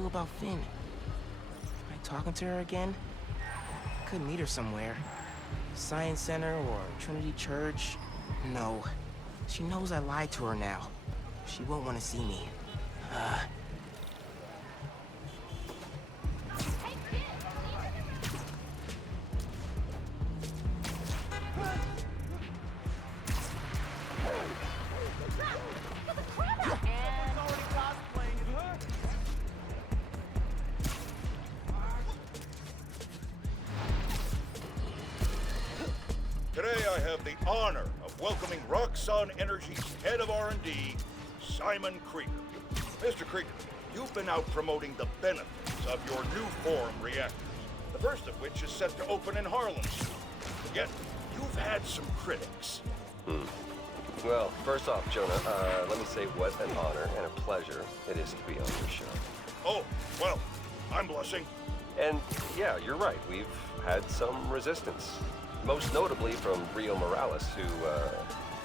do about Finn? Am I talking to her again? I could meet her somewhere. Science Center or Trinity Church. No. She knows I lied to her now. She won't want to see me. Today I have the honor of welcoming Roxxon Energy's head of R&D, Simon Krieger. Mr. Krieger, you've been out promoting the benefits of your new form reactors, the first of which is set to open in Harlem soon. Yet, you've had some critics. Well, first off, Jonah, let me say what an honor and a pleasure it is to be on your show. Oh, well, I'm blushing. And yeah, you're right, we've had some resistance. Most notably from Rio Morales, who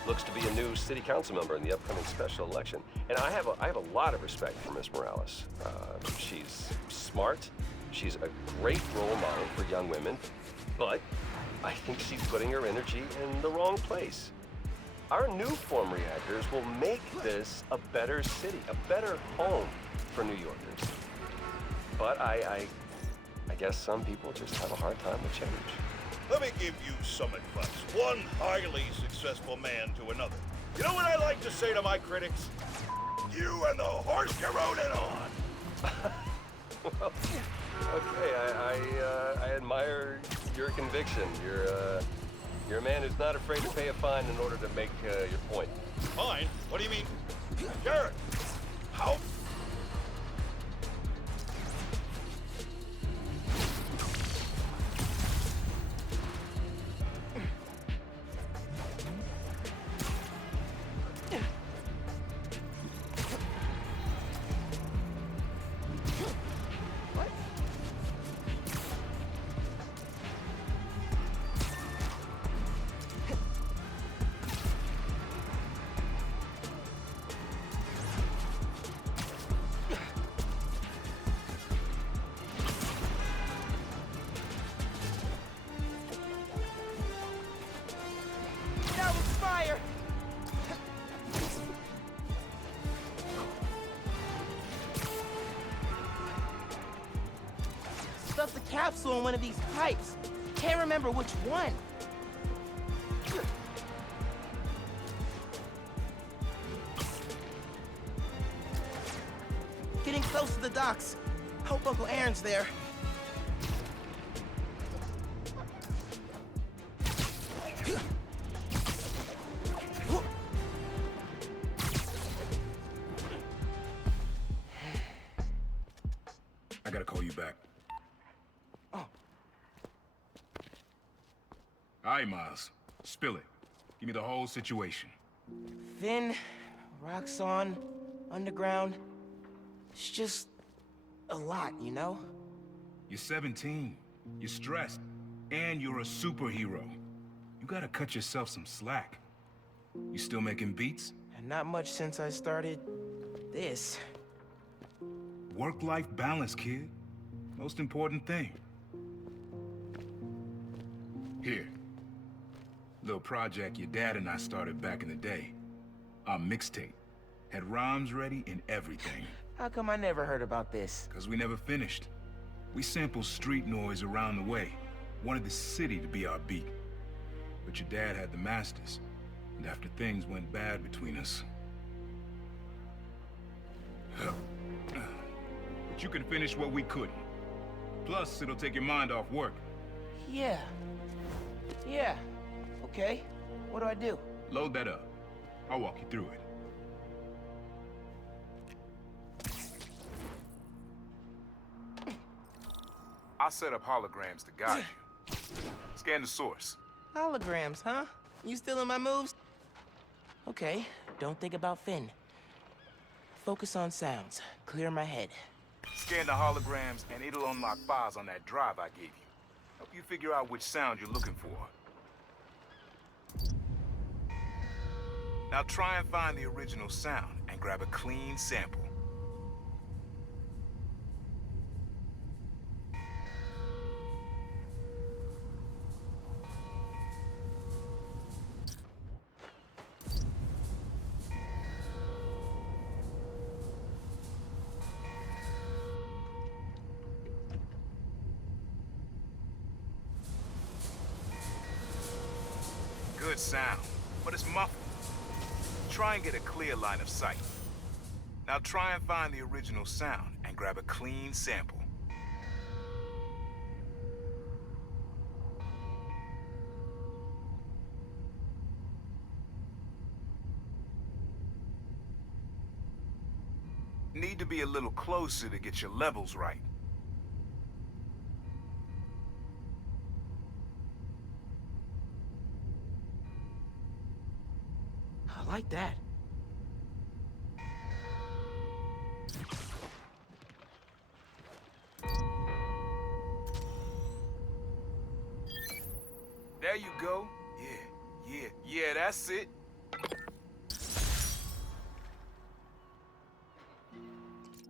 looks to be a new city council member in the upcoming special election. And I have a lot of respect for Miss Morales. She's smart, she's a great role model for young women, but I think she's putting her energy in the wrong place. Our new form reactors will make this a better city, a better home for New Yorkers. But I guess some people just have a hard time with change. Let me give you some advice. One highly successful man to another. You know what I like to say to my critics? You and the horse you rode in on. Well, okay, I admire your conviction. You're a man who's not afraid to pay a fine in order to make your point. Fine? What do you mean? Jared, how? That was fire! Stuffed the capsule in one of these pipes. Can't remember which one. Getting close to the docks. Hope Uncle Aaron's there. I gotta call you back. Oh. All right, Miles. Spill it. Give me the whole situation. Finn, Roxxon, Underground. It's just a lot, you know? You're 17. You're stressed. And you're a superhero. You gotta cut yourself some slack. You still making beats? And not much since I started this. Work-life balance, kid. Most important thing. Here. Little project your dad and I started back in the day. Our mixtape. Had rhymes ready and everything. How come I never heard about this? Cause we never finished. We sampled street noise around the way. Wanted the city to be our beat. But your dad had the masters. And after things went bad between us... But you can finish what we couldn't. Plus, it'll take your mind off work. Yeah. Yeah. Okay. What do I do? Load that up. I'll walk you through it. I'll set up holograms to guide you. Scan the source. Holograms, huh? You stealing my moves? Okay. Don't think about Finn. Focus on sounds. Clear my head. Scan the holograms, and it'll unlock files on that drive I gave you. Help you figure out which sound you're looking for. Now try and find the original sound, and grab a clean sample. good sound, but it's muffled. Try and get a clear line of sight. Now try and find the original sound and grab a clean sample. Need to be a little closer to get your levels right. I like that. There you go. Yeah, that's it.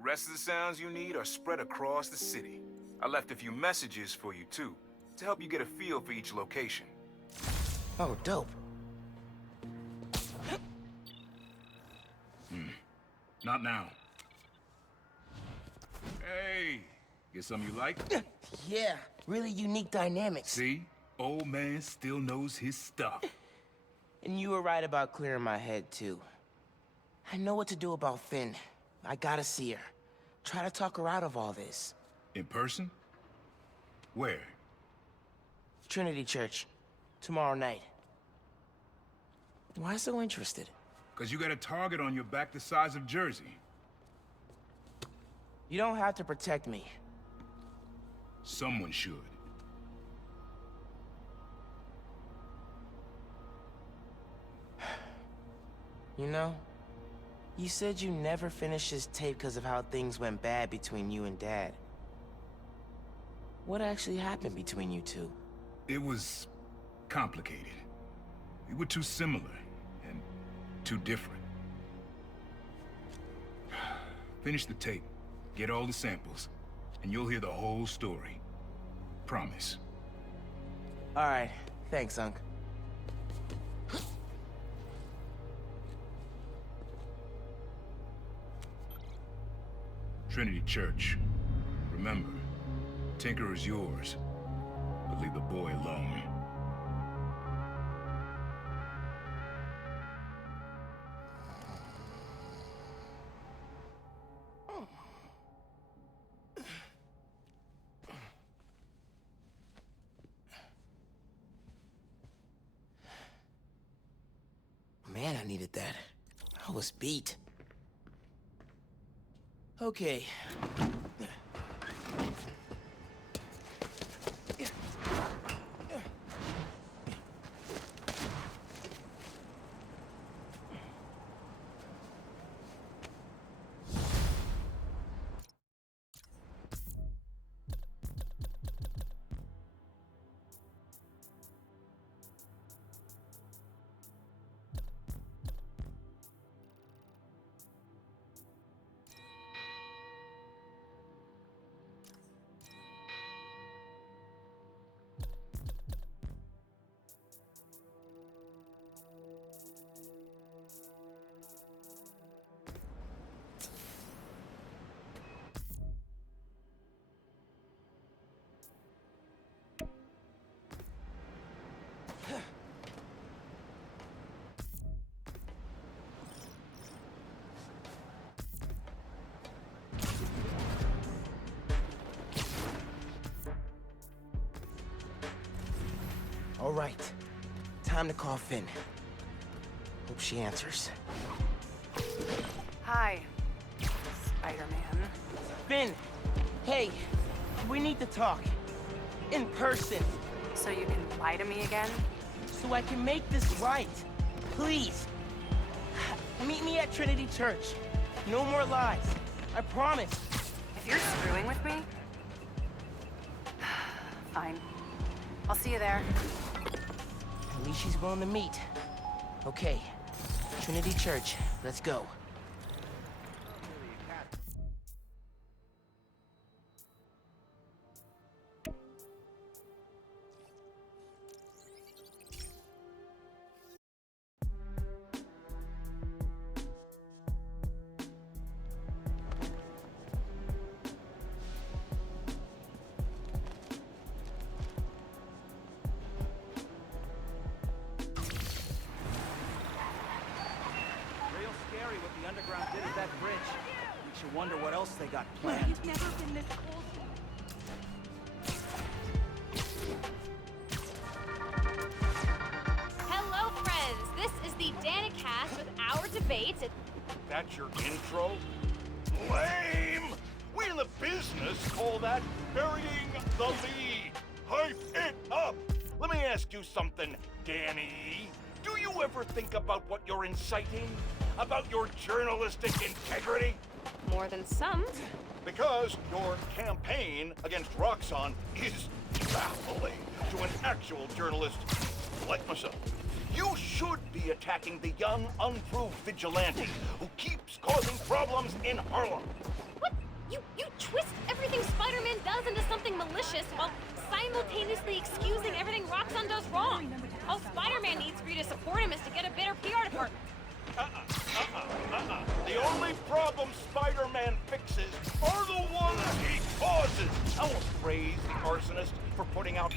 Rest of the sounds you need are spread across the city. I left a few messages for you, too, to help you get a feel for each location. Oh, dope. Not now. Hey, get something you like? Yeah, really unique dynamics. See? Old man still knows his stuff. And you were right about clearing my head, too. I know what to do about Finn. I gotta see her. Try to talk her out of all this. In person? Where? Trinity Church. Tomorrow night. Why so interested? 'Cause you got a target on your back the size of Jersey. You don't have to protect me. Someone should. You know, you said you never finished this tape because of how things went bad between you and Dad. What actually happened between you two? It was complicated. We were too similar and too different. Finish the tape, get all the samples, and you'll hear the whole story. Promise. All right, thanks, Unc. Trinity Church. Remember, Tinker is yours, but leave the boy alone. Man, I needed that. I was beat. Okay. All right. Time to call Finn. Hope she answers. Hi, Spider-Man. Finn! Hey, we need to talk. In person. So you can lie to me again? So I can make this right. Please. Meet me at Trinity Church. No more lies. I promise. If you're screwing with me... Fine. I'll see you there. At least she's willing to meet. Okay. Trinity Church. Let's go. wonder what else they got planned. You've never been this cold. Hello, friends. This is the Danicast with our debates. That's your intro? Lame! We in the business call that burying the lead. Hype it up! Let me ask you something, Danny. Do you ever think about what you're inciting? About your journalistic integrity? More than some. Because your campaign against Roxxon is baffling to an actual journalist like myself. You should be attacking the young, unproved vigilante who keeps causing problems in Harlem. What? You twist everything Spider-Man does into something malicious while simultaneously excusing everything Roxxon does wrong. All Spider-Man needs for you to support him is to get a better PR department. The only problem Spider-Man fixes are the ones he causes. I won't praise the arsonist for putting out...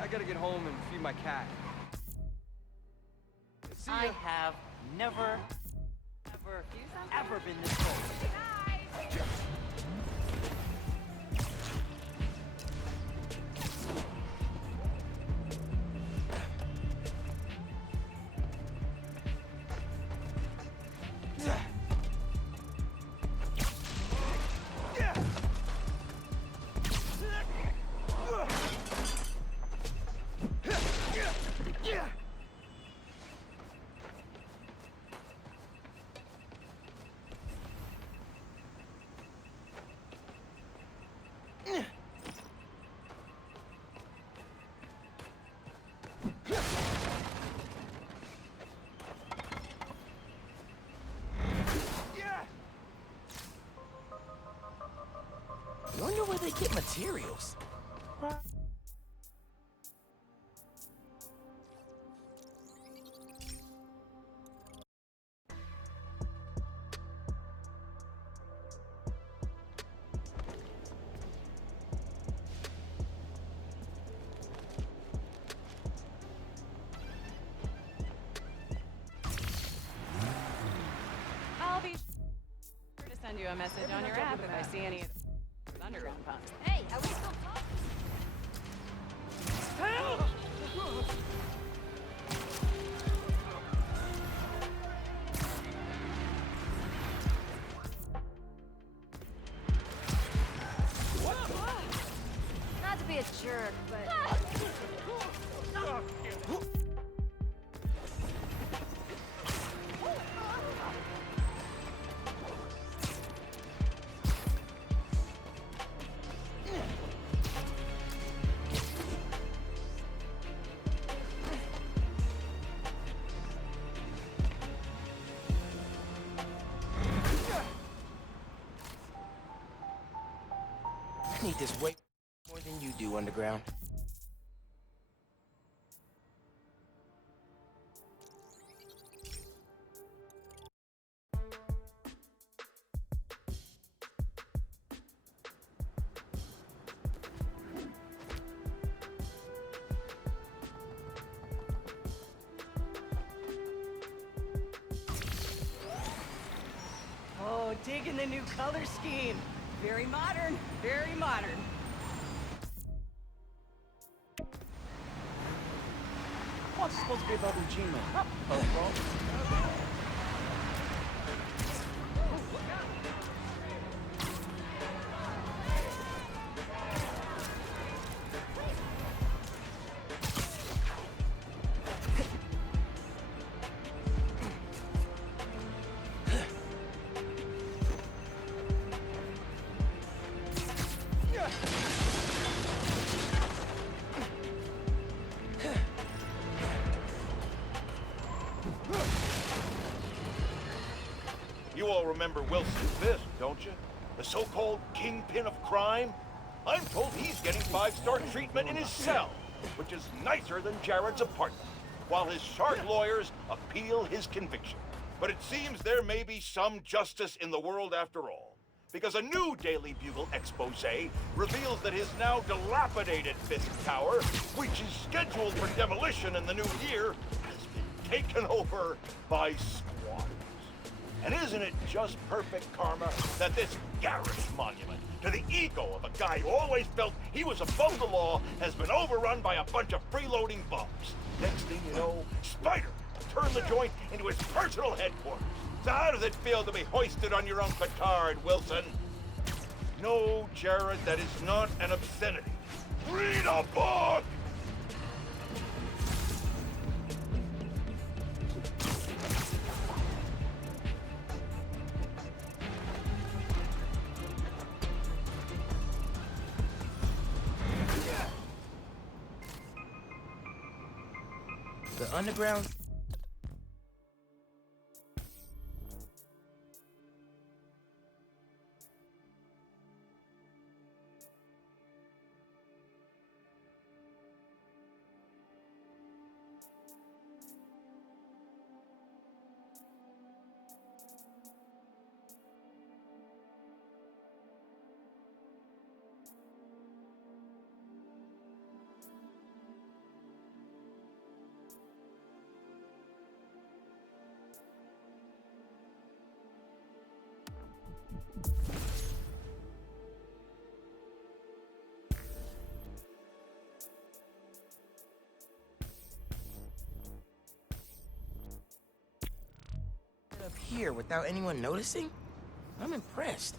I gotta get home and feed my cat. See ya. I have never been this cold. Wonder where they get materials. I'll be sure to send you a message on your app if I see any underground punks. Hey, are we still talking? Not to be a jerk, but... I need this way more than you do, Underground. Oh, digging the new color scheme. Very modern, very modern. What's supposed to be about Regina? remember Wilson Fisk, don't you? The so-called kingpin of crime? I'm told he's getting 5-star treatment in his cell, which is nicer than Jared's apartment, while his shark lawyers appeal his conviction. But it seems there may be some justice in the world after all, because a new Daily Bugle expose reveals that his now dilapidated Fisk Tower, which is scheduled for demolition in the new year, has been taken over by squatters. And isn't it just perfect karma that this garish monument to the ego of a guy who always felt he was above the law has been overrun by a bunch of freeloading bums? Next thing you know, Spider turned the joint into his personal headquarters. So how does it feel to be hoisted on your own petard, Wilson? No, Jared, that is not an obscenity. Read a book! The underground? Up here without anyone noticing? I'm impressed.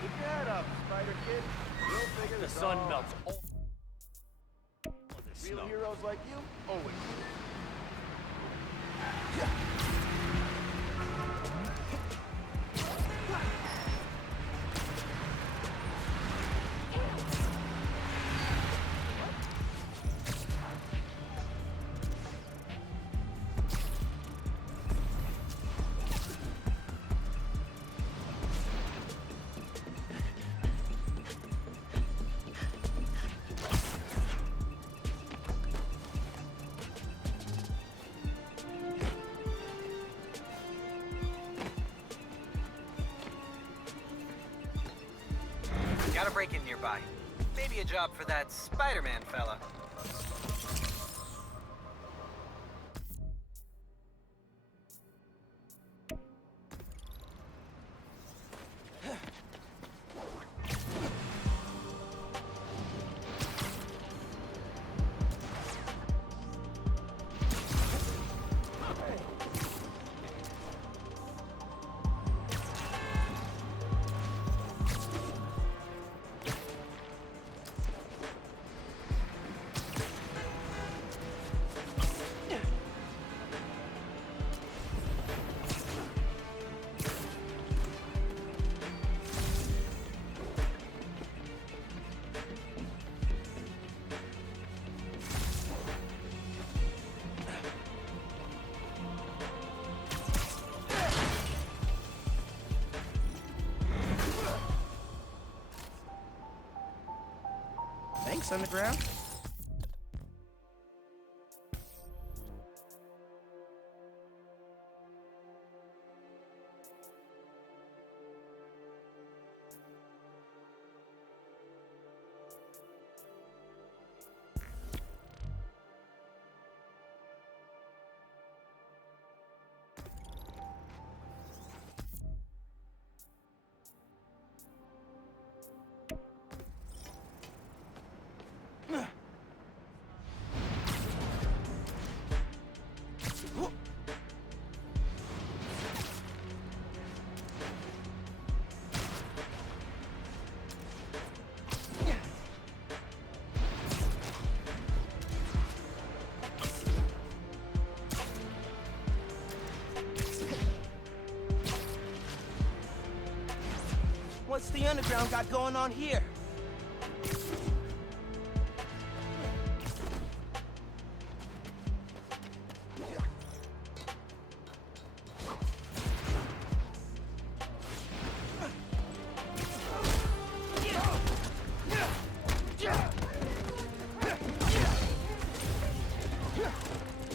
Keep your head up, Spider Kid. We'll figure The this sun all melts out. all of this Real snow. heroes like you, always do. Got a break-in nearby. Maybe a job for that Spider-Man fella. Thanks, underground. What's the underground got going on here?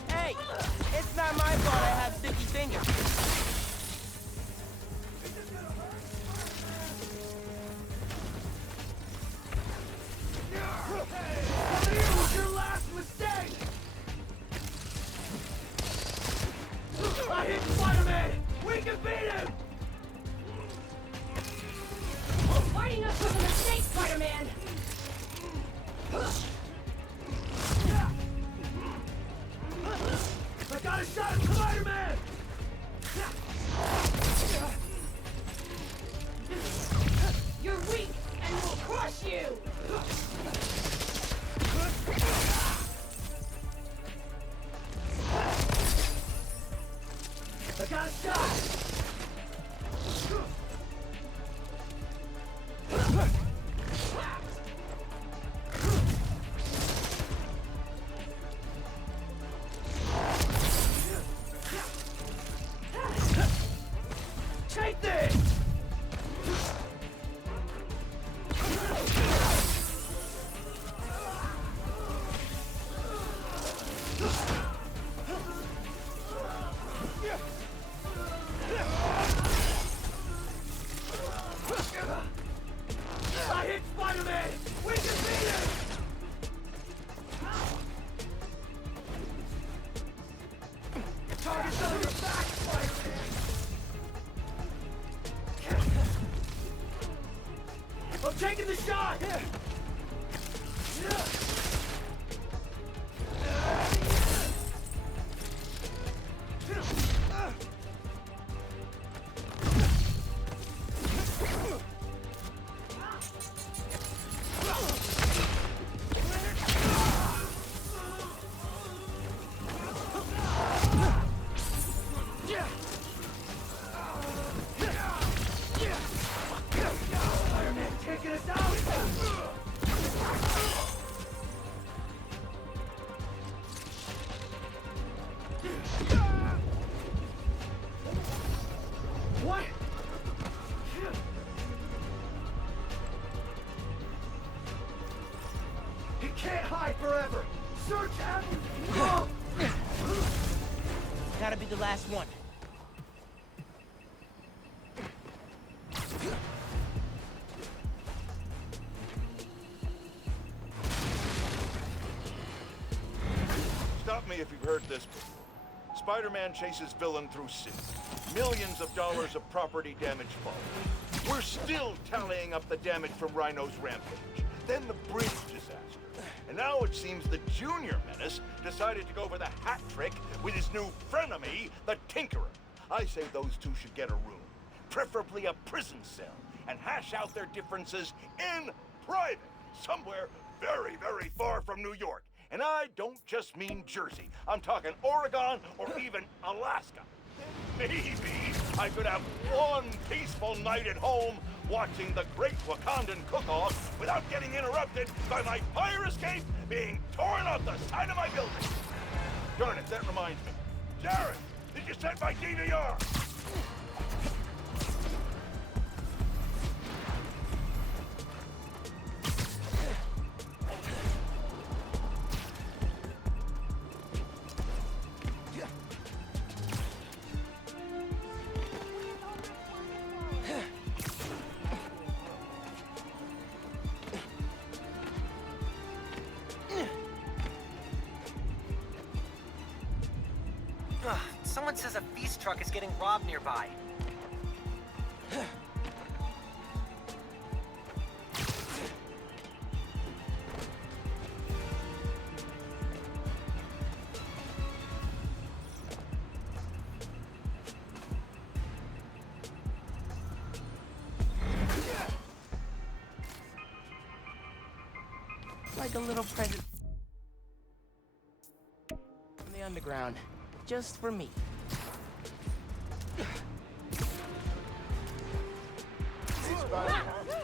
Hey, it's not my fault I have sticky fingers. Your last mistake! I hit Spider-Man! We can beat him! Fighting us was a mistake, Spider-Man! I got a shot at Spider-Man! You're weak, and we'll crush you! I got a shot! Take this! I hit Spider-Man! We can beat him! Target's on your back, Spider-Man! I'm taking the shot! Spider-Man taking us out! What? He can't hide forever! Search everything! Gotta be the last one. Stop me if you've heard this. Spider-Man chases villain through city. Millions of dollars of property damage followed. We're still tallying up the damage from Rhino's rampage. Then the bridge disaster. And now it seems the Junior Menace decided to go for the hat trick with his new frenemy, the Tinkerer. I say those two should get a room, preferably a prison cell, and hash out their differences in private, somewhere very, very far from New York. And I don't just mean Jersey. I'm talking Oregon or even Alaska. Maybe I could have one peaceful night at home watching the Great Wakandan Cook-Off without getting interrupted by my fire escape being torn off the side of my building. Darn it, that reminds me. Jared, did you send my DVR? Someone says a feast truck is getting robbed nearby. Like a little present from the underground, just for me. Spider-Man.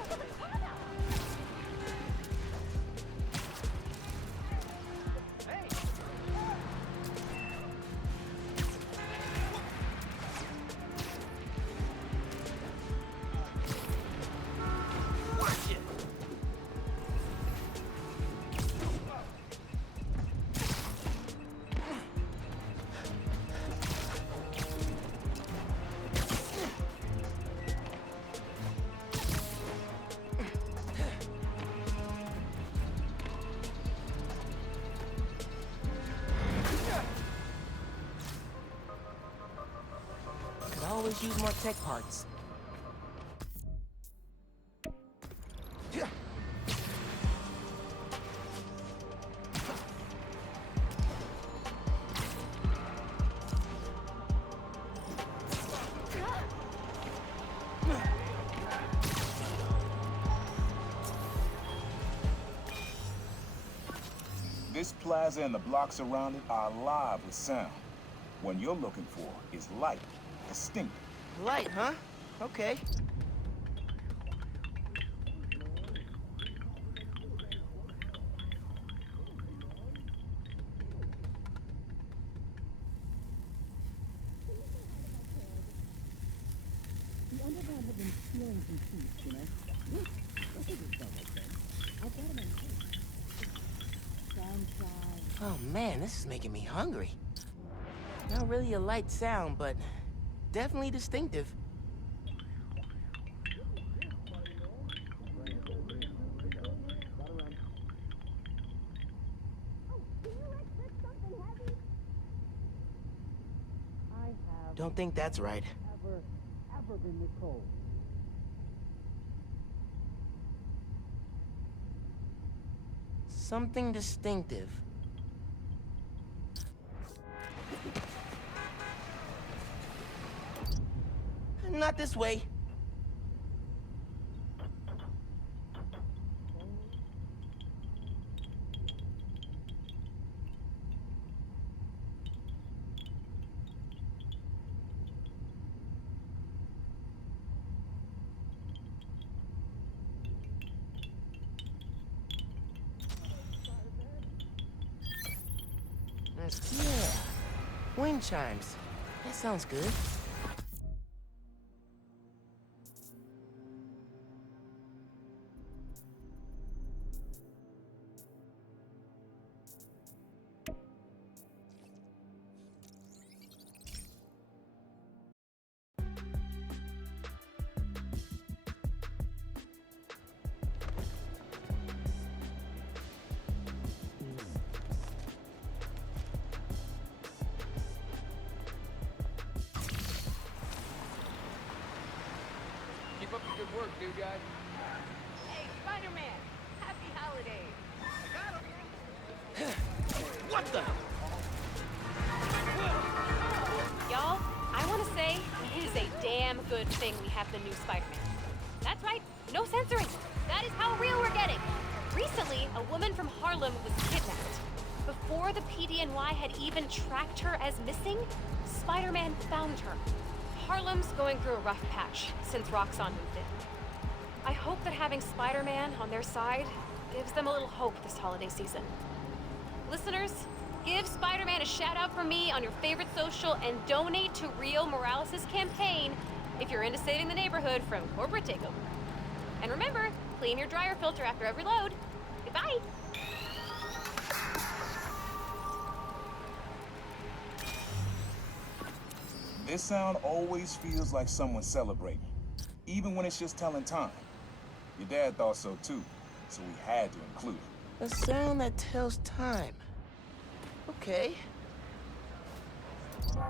always use more tech parts. This plaza and the blocks around it are alive with sound. What you're looking for is light, distinct. Light, huh? Okay. Oh man, this is making me hungry. Not really a light sound, but definitely distinctive. Don't think that's right. Ever been this cold? Something distinctive. Not this way. Yeah, wind chimes. That sounds good. Keep up the good work, new guy. Hey, Spider-Man! Happy holidays! What the? Y'all, I want to say it is a damn good thing we have the new Spider-Man. That's right, no censoring. That is how real we're getting. Recently, a woman from Harlem was kidnapped. Before the PDNY had even tracked her as missing, Spider-Man found her. Harlem's going through a rough patch since Roxxon moved in. I hope that having Spider-Man on their side gives them a little hope this holiday season. Listeners, give Spider-Man a shout out from me on your favorite social and donate to Rio Morales' campaign if you're into saving the neighborhood from corporate takeover. And remember, clean your dryer filter after every load. Goodbye. This sound always feels like someone celebrating, even when it's just telling time. Your dad thought so too, so we had to include it. A sound that tells time. Okay. I'm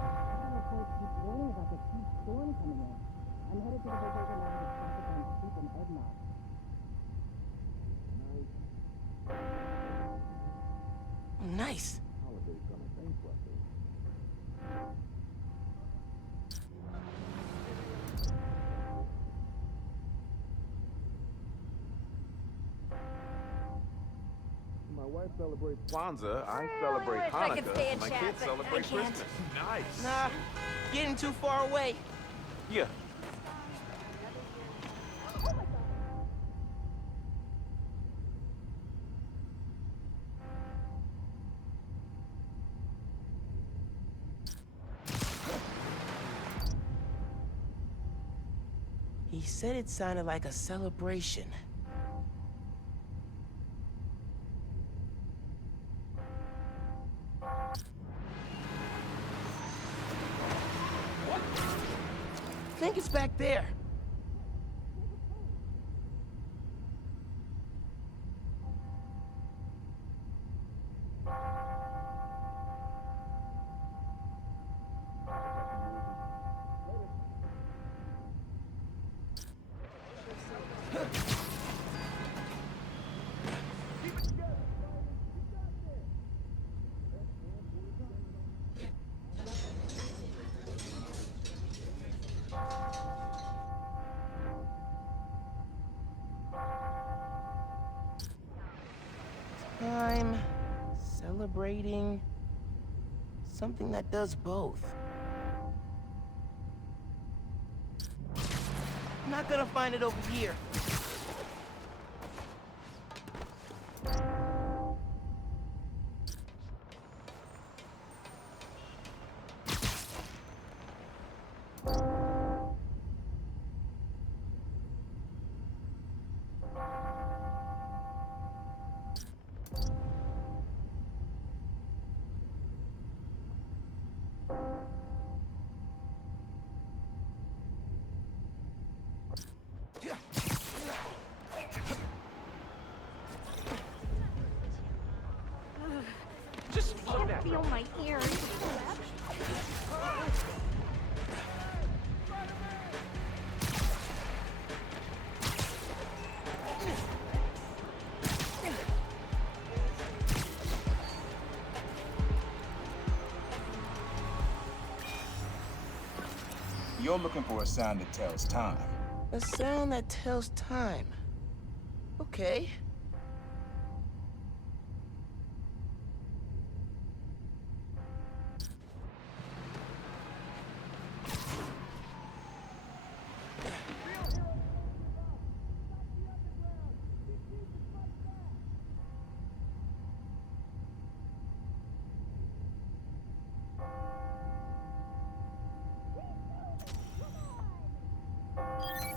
headed to the Bodega now with traffic on soup and eggnog. Nice. Holiday's gonna bankrupt us. My wife celebrates Kwanzaa, I celebrate wish I could stay Hanukkah, and my chat, kids but celebrate I can't. Christmas. Nice. Nah, getting too far away. Yeah. He said it sounded like a celebration. What? I think it's back there. time, celebrating, something that does both. I'm not gonna find it over here. Just slow down. Feel my ears. You're looking for a sound that tells time. A sound that tells time. Okay.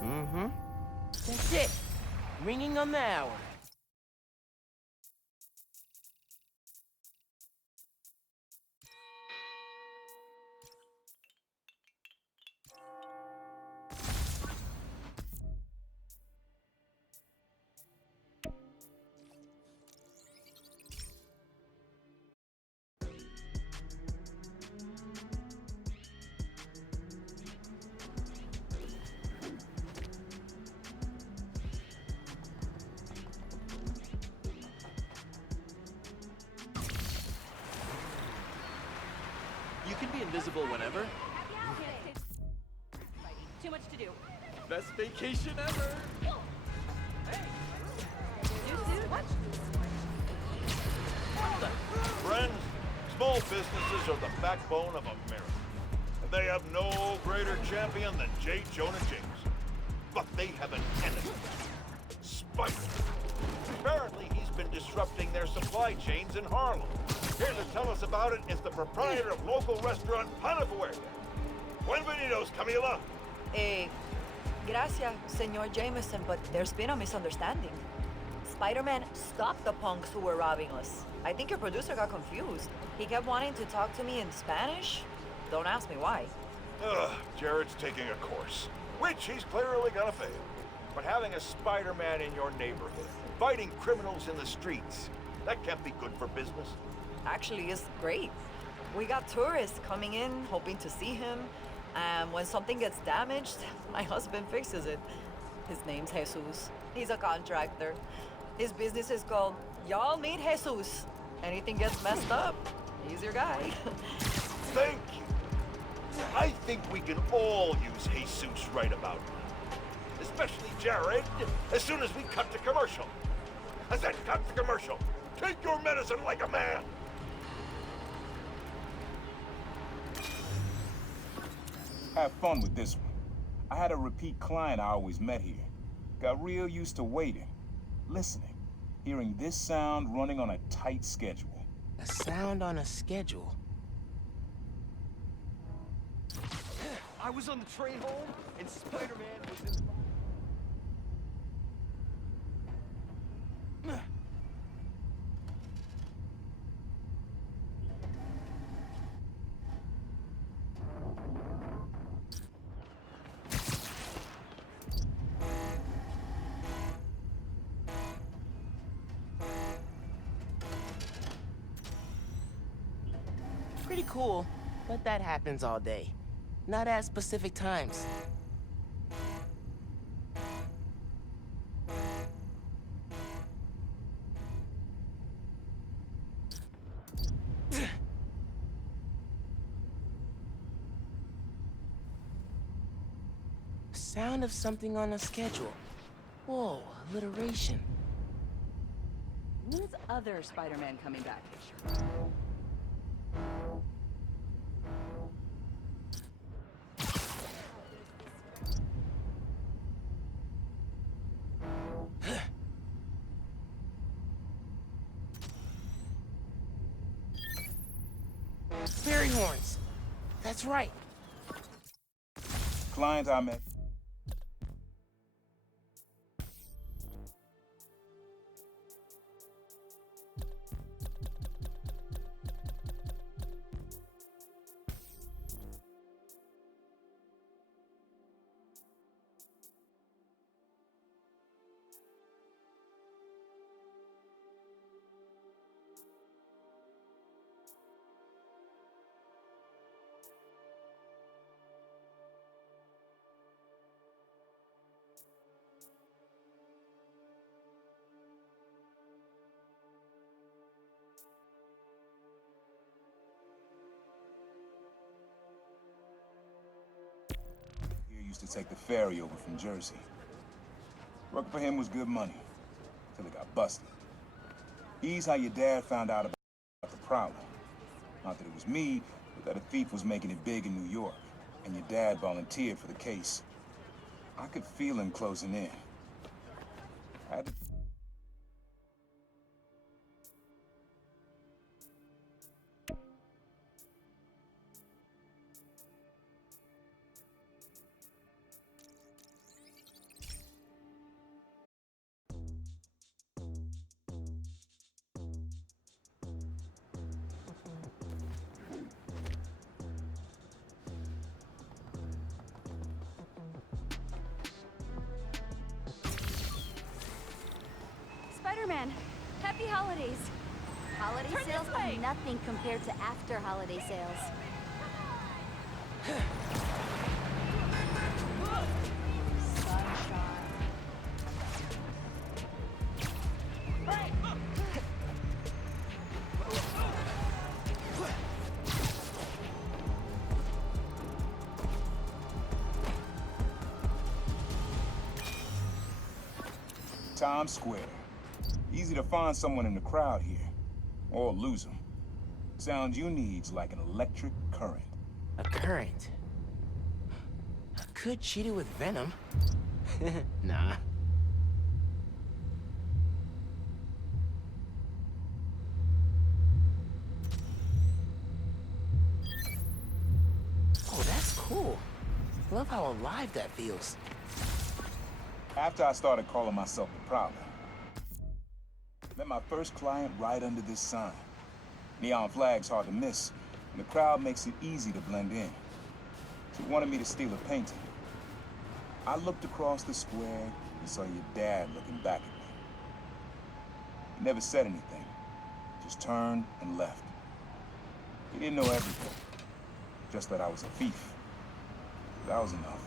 Mm-hmm. That's it. Ringing on the hour. You can be invisible whenever. Too much to do. Best vacation ever. Friends, small businesses are the backbone of America. And they have no greater champion than J. Jonah Jameson. But they have an enemy. Spiderman. Apparently, he's been disrupting their supply chains in Harlem. Here to tell us about it is the proprietor of local restaurant Panafuerte. Buenvenidos, Camila. Gracias, Senor Jameson, but there's been a misunderstanding. Spider-Man stopped the punks who were robbing us. I think your producer got confused. He kept wanting to talk to me in Spanish. Don't ask me why. Jared's taking a course, which he's clearly gonna fail. But having a Spider-Man in your neighborhood, fighting criminals in the streets, that can't be good for business. Actually, it's great. We got tourists coming in, hoping to see him. And when something gets damaged, my husband fixes it. His name's Jesus. He's a contractor. His business is called Y'all Meet Jesus. Anything gets messed up, he's your guy. Thank you. I think we can all use Jesus right about now. Especially Jared, as soon as we cut to commercial. I said cut to commercial. Take your medicine like a man. Have fun with this one. I had a repeat client I always met here. Got real used to waiting, listening, hearing this sound running on a tight schedule. A sound on a schedule. I was on the train home, and Spider-Man was in. Pretty cool, but that happens all day. Not at specific times. Sound of something on a schedule. Whoa, alliteration. When is other Spider-Man coming back? Fairy horns. That's right. Client I met. Used to take the ferry over from Jersey. Working for him was good money, till he got busted. He's how your dad found out about the Prowler. Not that it was me, but that a thief was making it big in New York, and your dad volunteered for the case. I could feel him closing in. I had to... Spider-Man, happy holidays. Holiday Turn sales this way. are nothing compared to after holiday sales. Times Square. Easy to find someone in the crowd here, or lose them. Sound you need's like an electric current. A current. Could cheat it with venom. Nah. Oh, that's cool. Love how alive that feels. After I started calling myself the Prowler, met my first client right under this sign. Neon flag's hard to miss, and the crowd makes it easy to blend in. She wanted me to steal a painting. I looked across the square and saw your dad looking back at me. He never said anything, just turned and left. He didn't know everything, just that I was a thief. That was enough.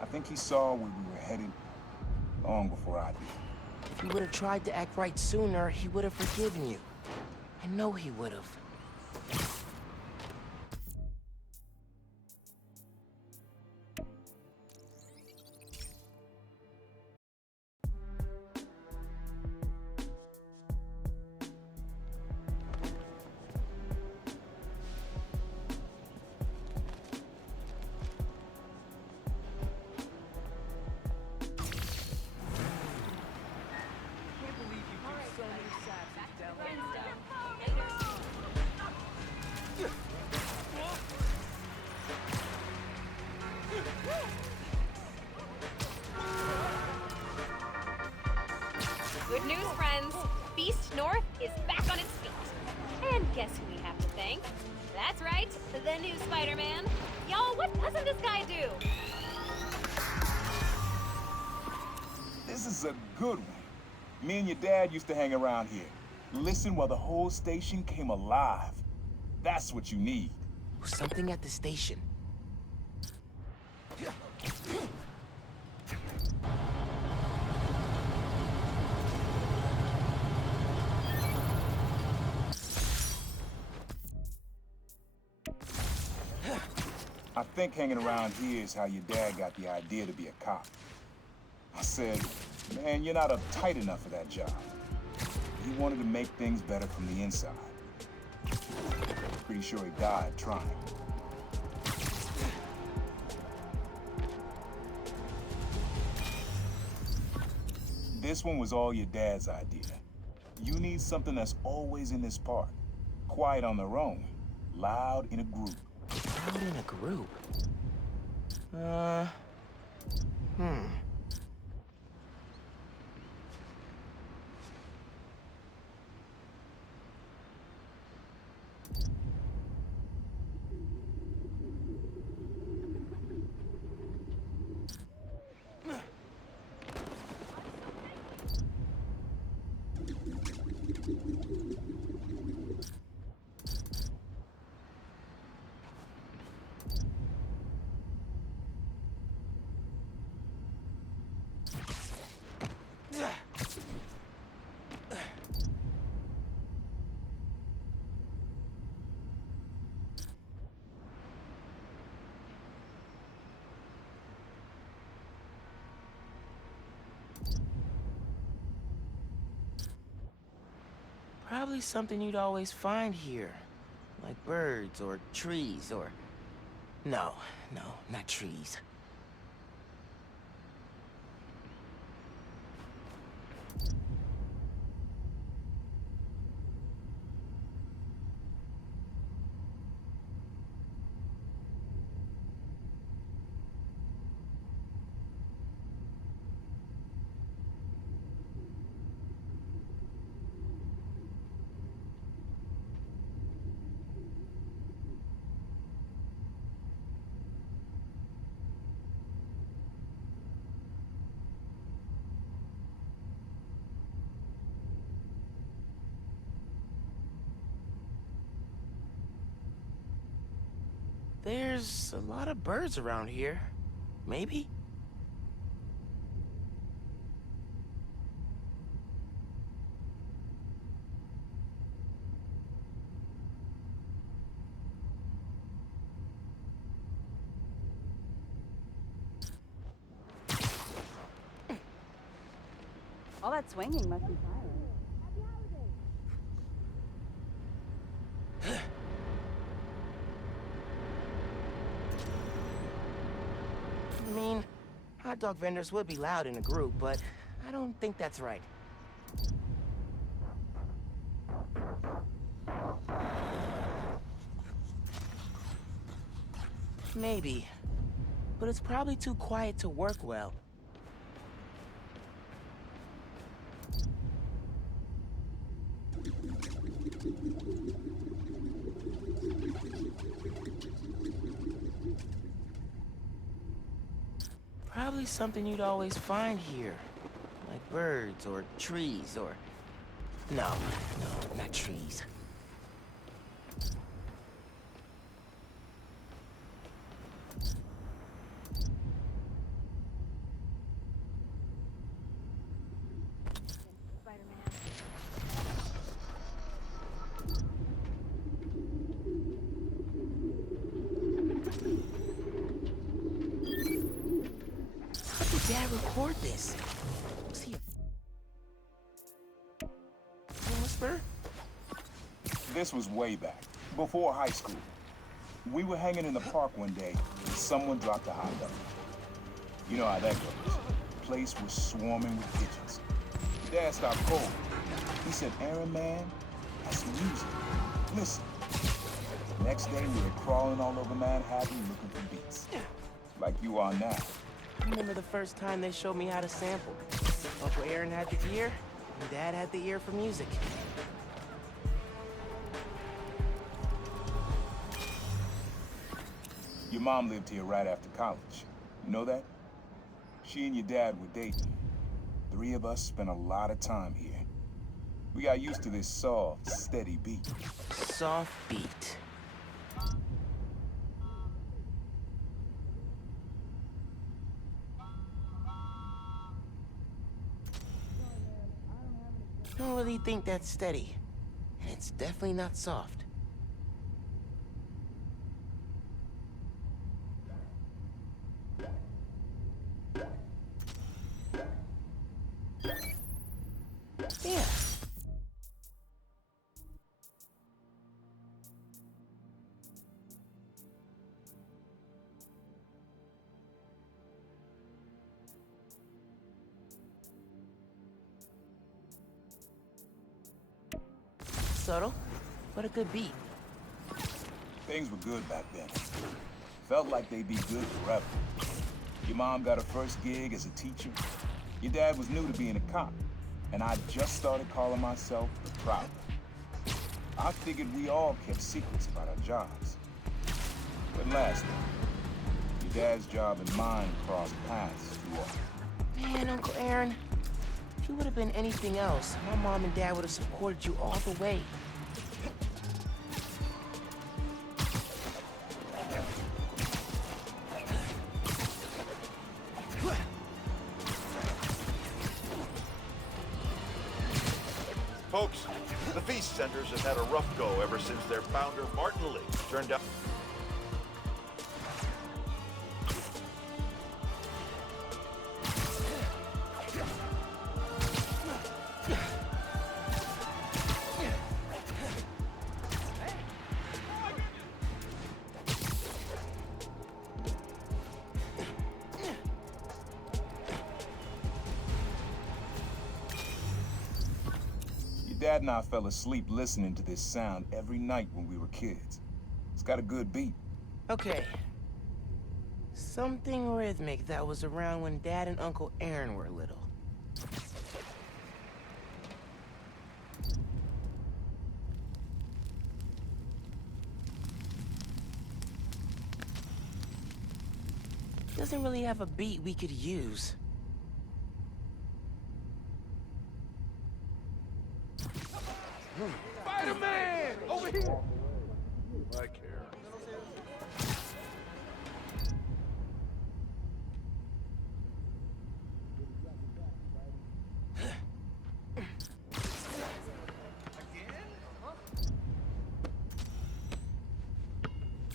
I think he saw where we were headed long before I did. If you would have tried to act right sooner, he would have forgiven you. I know he would have. Good news, friends. Beast North is back on its feet. And guess who we have to thank? That's right, the new Spider-Man. Y'all, what doesn't this guy do? This is a good one. Me and your dad used to hang around here. Listen while the whole station came alive. That's what you need. Something at the station. I think hanging around here is how your dad got the idea to be a cop. I said, man, you're not uptight enough for that job. He wanted to make things better from the inside. Pretty sure he died trying. This one was all your dad's idea. You need something that's always in this park. Quiet on their own, loud in a group. Loud in a group? Probably something you'd always find here. Like birds or trees or... No, not trees. There's a lot of birds around here. Maybe? All that swinging must be tiring. I mean, hot dog vendors would be loud in a group, but I don't think that's right. Maybe, but it's probably too quiet to work well. Probably something you'd always find here. Like birds or trees or... No, not trees. How did Dad record this? Was he a whisper? This was way back, before high school. We were hanging in the park one day, and someone dropped a hot dog. You know how that goes. The place was swarming with pigeons. Dad stopped cold. He said, "Aaron, man, that's music. Listen." Next day, we were crawling all over Manhattan looking for beats. Like you are now. I remember the first time they showed me how to sample. Uncle Aaron had the ear, and Dad had the ear for music. Your mom lived here right after college. You know that? She and your dad were dating. 3 of us spent a lot of time here. We got used to this soft, steady beat. Soft beat. I don't really think that's steady. And it's definitely not soft. Yeah. subtle, but a good beat. Things were good back then. Felt like they'd be good forever. Your mom got her first gig as a teacher. Your dad was new to being a cop. And I just started calling myself the Prowler. I figured we all kept secrets about our jobs. But lastly, your dad's job and mine crossed paths too often. Man, Uncle Aaron, if you would have been anything else, my mom and dad would have supported you all the way. Folks, the Feast Centers have had a rough go ever since their founder, Martin Lee, turned out... Dad and I fell asleep listening to this sound every night when we were kids. It's got a good beat. Okay. Something rhythmic that was around when Dad and Uncle Aaron were little. Doesn't really have a beat we could use. Spider-Man! Over here! I care.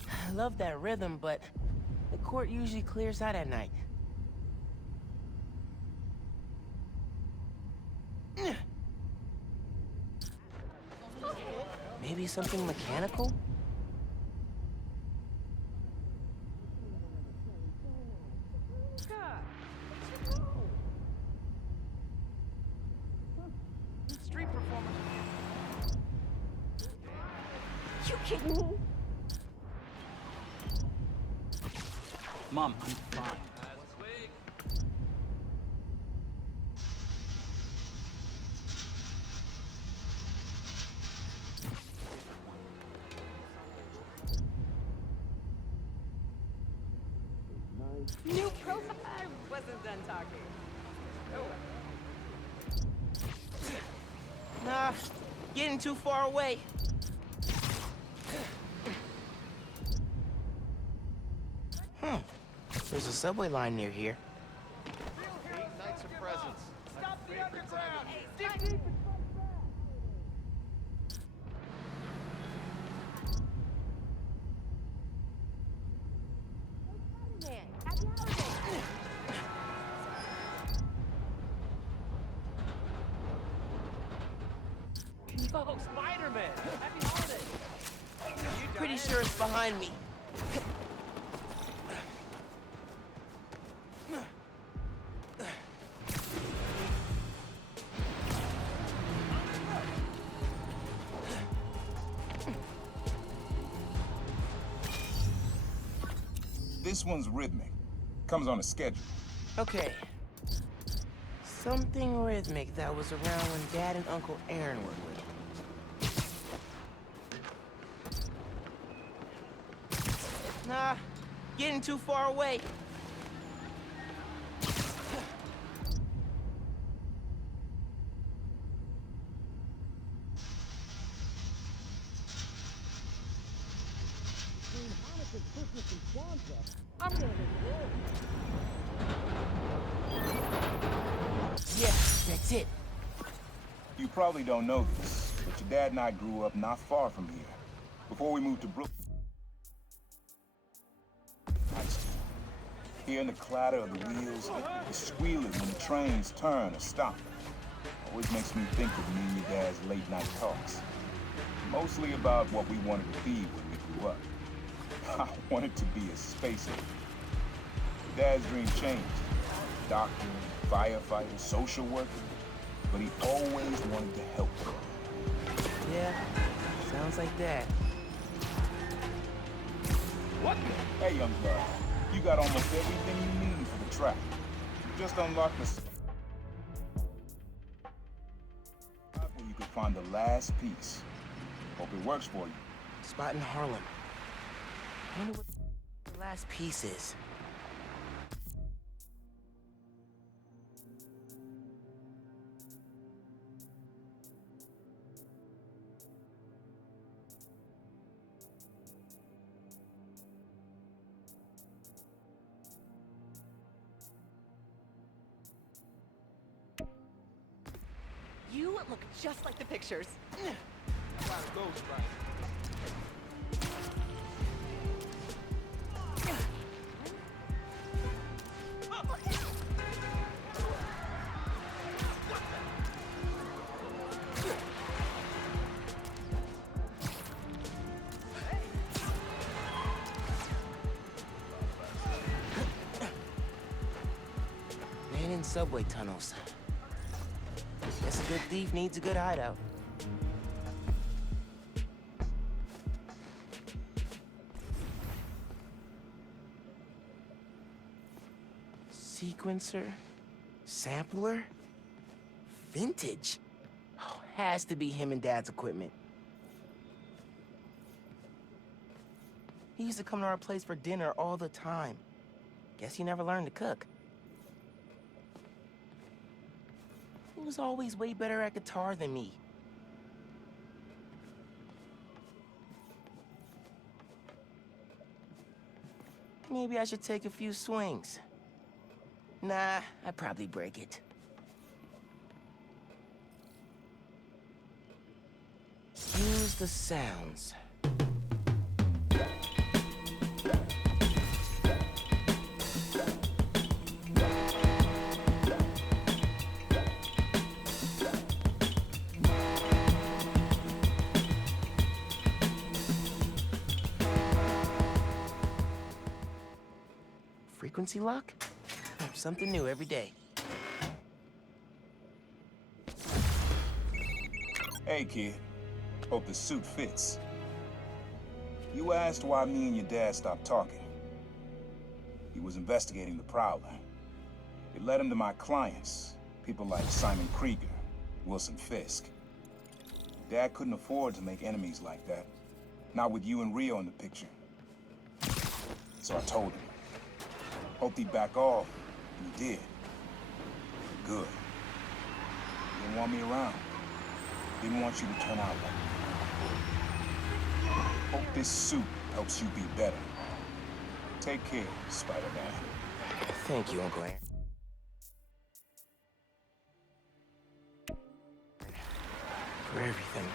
I love that rhythm, but the court usually clears out at night. Maybe something mechanical? Street performance. You kidding me? Mom, I'm fine. New profile. I wasn't done talking. Nah, getting too far away. There's a subway line near here. 8 nights of presents. Stop the underground! Dig deep and Spider-Man, happy holidays! Yo, Spider-Man! Happy holidays! Pretty sure it's behind me. This one's rhythmic. Comes on a schedule. Okay. Something rhythmic that was around when Dad and Uncle Aaron were little. Nah, getting too far away. Yeah, that's it. You probably don't know this, but your dad and I grew up not far from here. Before we moved to Brooklyn. Hearing the clatter of the wheels, the squealing when the trains turn or stop. Always makes me think of me and your dad's late night talks. Mostly about what we wanted to be when we grew up. I wanted to be a space agent. Dad's dream changed. Doctor, firefighter, social worker. But he always wanted to help. Yeah, Sounds like that. What? Hey, young blood. You got almost everything you need for the trap. You just unlocked the spot where you could find the last piece. Hope it works for you. Spot in Harlem. I wonder what the last piece is. You look just like the pictures. Man in subway tunnels. Guess a good thief needs a good hideout. Sequencer? Sampler? Vintage? Oh, has to be him and Dad's equipment. He used to come to our place for dinner all the time. Guess he never learned to cook. He was always way better at guitar than me. Maybe I should take a few swings. Nah, I'd probably break it. Use the sounds. Frequency lock? Something new every day. Hey, kid. Hope the suit fits. You asked why me and your dad stopped talking. He was investigating the Prowler. It led him to my clients, people like Simon Krieger, Wilson Fisk. Dad couldn't afford to make enemies like that. Not with you and Rio in the picture. So I told him. Hoped he'd back off, and he did. Good. He didn't want me around. Didn't want you to turn out like me. Hope this suit helps you be better. Take care, Spider-Man. Thank you, Uncle Aaron. For everything.